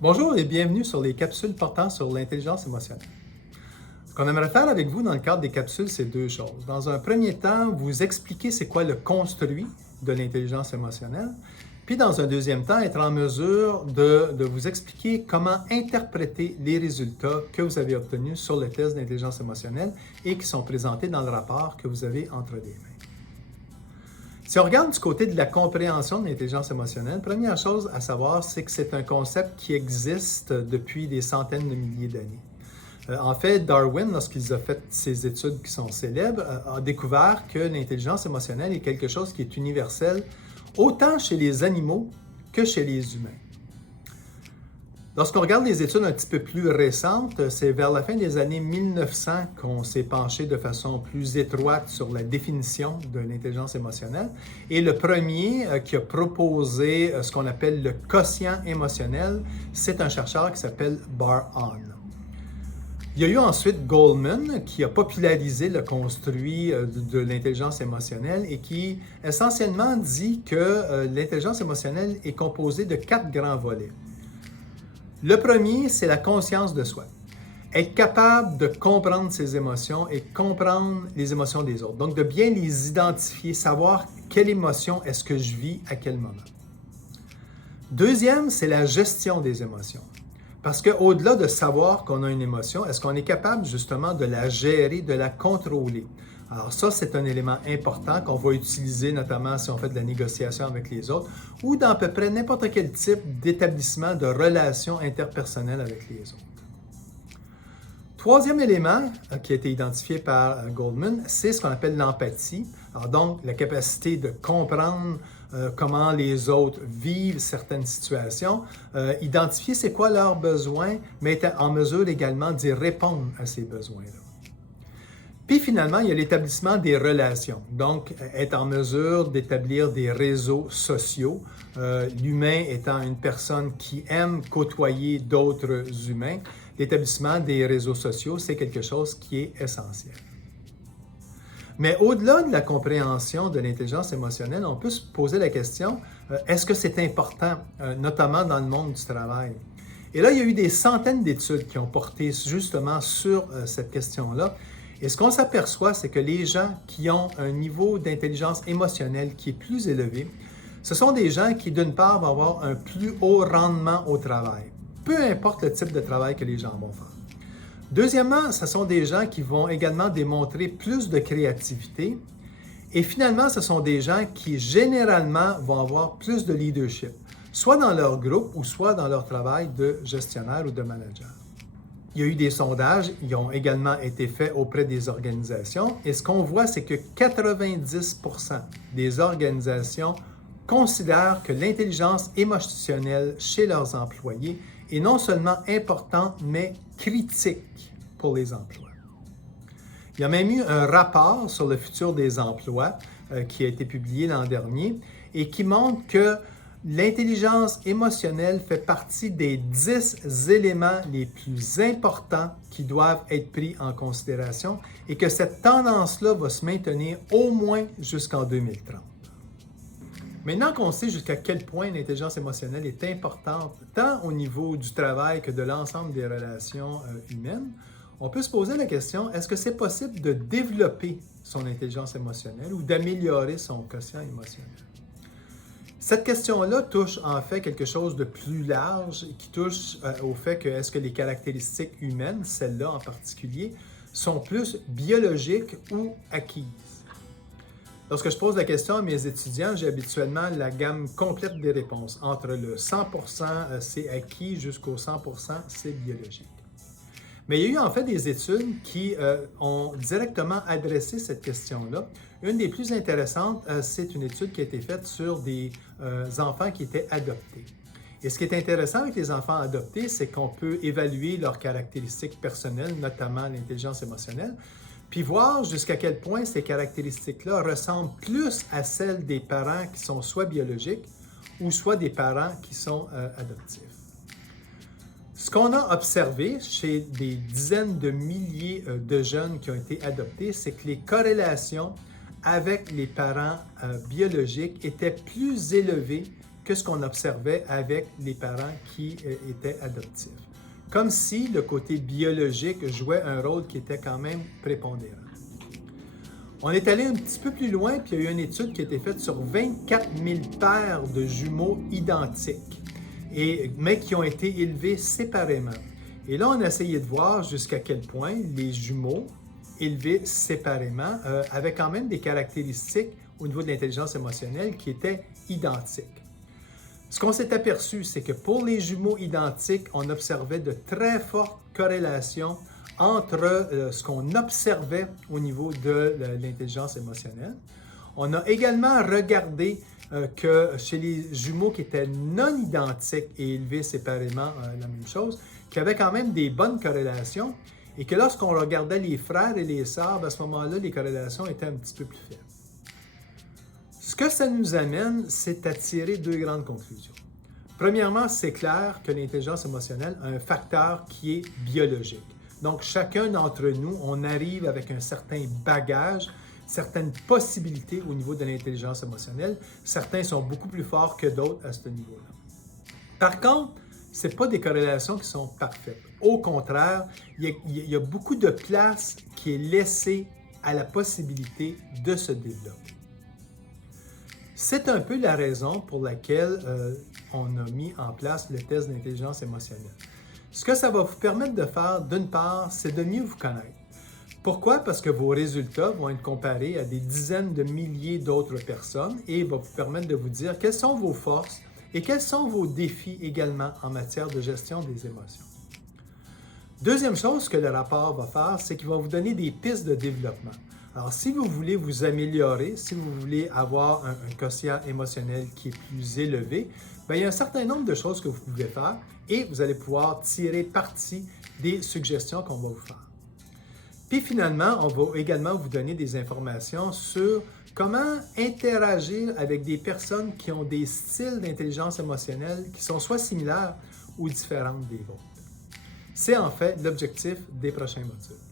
Bonjour et bienvenue sur les capsules portant sur l'intelligence émotionnelle. Ce qu'on aimerait faire avec vous dans le cadre des capsules, c'est deux choses. Dans un premier temps, vous expliquer c'est quoi le construit de l'intelligence émotionnelle, puis dans un deuxième temps, être en mesure de vous expliquer comment interpréter les résultats que vous avez obtenus sur le test d'intelligence émotionnelle et qui sont présentés dans le rapport que vous avez entre les mains. Si on regarde du côté de la compréhension de l'intelligence émotionnelle, première chose à savoir, c'est que c'est un concept qui existe depuis des centaines de milliers d'années. En fait, Darwin, lorsqu'il a fait ses études qui sont célèbres, a découvert que l'intelligence émotionnelle est quelque chose qui est universel autant chez les animaux que chez les humains. Lorsqu'on regarde les études un petit peu plus récentes, c'est vers la fin des années 1900 qu'on s'est penché de façon plus étroite sur la définition de l'intelligence émotionnelle. Et le premier qui a proposé ce qu'on appelle le quotient émotionnel, c'est un chercheur qui s'appelle Bar-On. Il y a eu ensuite Goldman qui a popularisé le construit de l'intelligence émotionnelle et qui essentiellement dit que l'intelligence émotionnelle est composée de 4 grands volets. Le premier, c'est la conscience de soi. Être capable de comprendre ses émotions et comprendre les émotions des autres. Donc, de bien les identifier, savoir quelle émotion est-ce que je vis à quel moment. Deuxième, c'est la gestion des émotions. Parce qu'au-delà de savoir qu'on a une émotion, est-ce qu'on est capable justement de la gérer, de la contrôler? Alors ça, c'est un élément important qu'on va utiliser notamment si on fait de la négociation avec les autres ou dans à peu près n'importe quel type d'établissement de relations interpersonnelles avec les autres. Troisième élément qui a été identifié par Goldman, c'est ce qu'on appelle l'empathie. Alors donc, la capacité de comprendre comment les autres vivent certaines situations, identifier c'est quoi leurs besoins, mais être en mesure également d'y répondre à ces besoins-là. Puis finalement, il y a l'établissement des relations. Donc, être en mesure d'établir des réseaux sociaux, l'humain étant une personne qui aime côtoyer d'autres humains, l'établissement des réseaux sociaux, c'est quelque chose qui est essentiel. Mais au-delà de la compréhension de l'intelligence émotionnelle, on peut se poser la question, est-ce que c'est important, notamment dans le monde du travail? Et là, il y a eu des centaines d'études qui ont porté justement sur cette question-là. Et ce qu'on s'aperçoit, c'est que les gens qui ont un niveau d'intelligence émotionnelle qui est plus élevé, ce sont des gens qui, d'une part, vont avoir un plus haut rendement au travail, peu importe le type de travail que les gens vont faire. Deuxièmement, ce sont des gens qui vont également démontrer plus de créativité. Et finalement, ce sont des gens qui, généralement, vont avoir plus de leadership, soit dans leur groupe ou soit dans leur travail de gestionnaire ou de manager. Il y a eu des sondages, ils ont également été faits auprès des organisations et ce qu'on voit, c'est que 90% des organisations considèrent que l'intelligence émotionnelle chez leurs employés est non seulement importante, mais critique pour les emplois. Il y a même eu un rapport sur le futur des emplois qui a été publié l'an dernier et qui montre que l'intelligence émotionnelle fait partie des 10 éléments les plus importants qui doivent être pris en considération et que cette tendance-là va se maintenir au moins jusqu'en 2030. Maintenant qu'on sait jusqu'à quel point l'intelligence émotionnelle est importante, tant au niveau du travail que de l'ensemble des relations humaines, on peut se poser la question, est-ce que c'est possible de développer son intelligence émotionnelle ou d'améliorer son quotient émotionnel? Cette question-là touche en fait quelque chose de plus large qui touche au fait que est-ce que les caractéristiques humaines, celles-là en particulier, sont plus biologiques ou acquises? Lorsque je pose la question à mes étudiants, j'ai habituellement la gamme complète des réponses, entre le 100% c'est acquis jusqu'au 100% c'est biologique. Mais il y a eu en fait des études qui ont directement adressé cette question-là. Une des plus intéressantes, c'est une étude qui a été faite sur des enfants qui étaient adoptés. Et ce qui est intéressant avec les enfants adoptés, c'est qu'on peut évaluer leurs caractéristiques personnelles, notamment l'intelligence émotionnelle, puis voir jusqu'à quel point ces caractéristiques-là ressemblent plus à celles des parents qui sont soit biologiques ou soit des parents qui sont adoptifs. Ce qu'on a observé chez des dizaines de milliers de jeunes qui ont été adoptés, c'est que les corrélations avec les parents biologiques étaient plus élevées que ce qu'on observait avec les parents qui étaient adoptifs. Comme si le côté biologique jouait un rôle qui était quand même prépondérant. On est allé un petit peu plus loin, puis il y a eu une étude qui a été faite sur 24 000 paires de jumeaux identiques, mais qui ont été élevés séparément. Et là, on a essayé de voir jusqu'à quel point les jumeaux élevés séparément avaient quand même des caractéristiques au niveau de l'intelligence émotionnelle qui étaient identiques. Ce qu'on s'est aperçu, c'est que pour les jumeaux identiques, on observait de très fortes corrélations entre ce qu'on observait au niveau de l'intelligence émotionnelle. On a également regardé que chez les jumeaux qui étaient non identiques et élevés séparément, la même chose, qu'il y avait quand même des bonnes corrélations et que lorsqu'on regardait les frères et les sœurs, à ce moment-là, les corrélations étaient un petit peu plus faibles. Ce que ça nous amène, c'est à tirer deux grandes conclusions. Premièrement, c'est clair que l'intelligence émotionnelle a un facteur qui est biologique. Donc, chacun d'entre nous, on arrive avec un certain bagage, certaines possibilités au niveau de l'intelligence émotionnelle. Certains sont beaucoup plus forts que d'autres à ce niveau-là. Par contre, ce n'est pas des corrélations qui sont parfaites. Au contraire, il y a beaucoup de place qui est laissée à la possibilité de se développer. C'est un peu la raison pour laquelle on a mis en place le test d'intelligence émotionnelle. Ce que ça va vous permettre de faire, d'une part, c'est de mieux vous connaître. Pourquoi? Parce que vos résultats vont être comparés à des dizaines de milliers d'autres personnes et va vous permettre de vous dire quelles sont vos forces et quels sont vos défis également en matière de gestion des émotions. Deuxième chose que le rapport va faire, c'est qu'il va vous donner des pistes de développement. Alors, si vous voulez vous améliorer, si vous voulez avoir un quotient émotionnel qui est plus élevé, bien, il y a un certain nombre de choses que vous pouvez faire et vous allez pouvoir tirer parti des suggestions qu'on va vous faire. Puis finalement, on va également vous donner des informations sur comment interagir avec des personnes qui ont des styles d'intelligence émotionnelle qui sont soit similaires ou différentes des vôtres. C'est en fait l'objectif des prochains modules.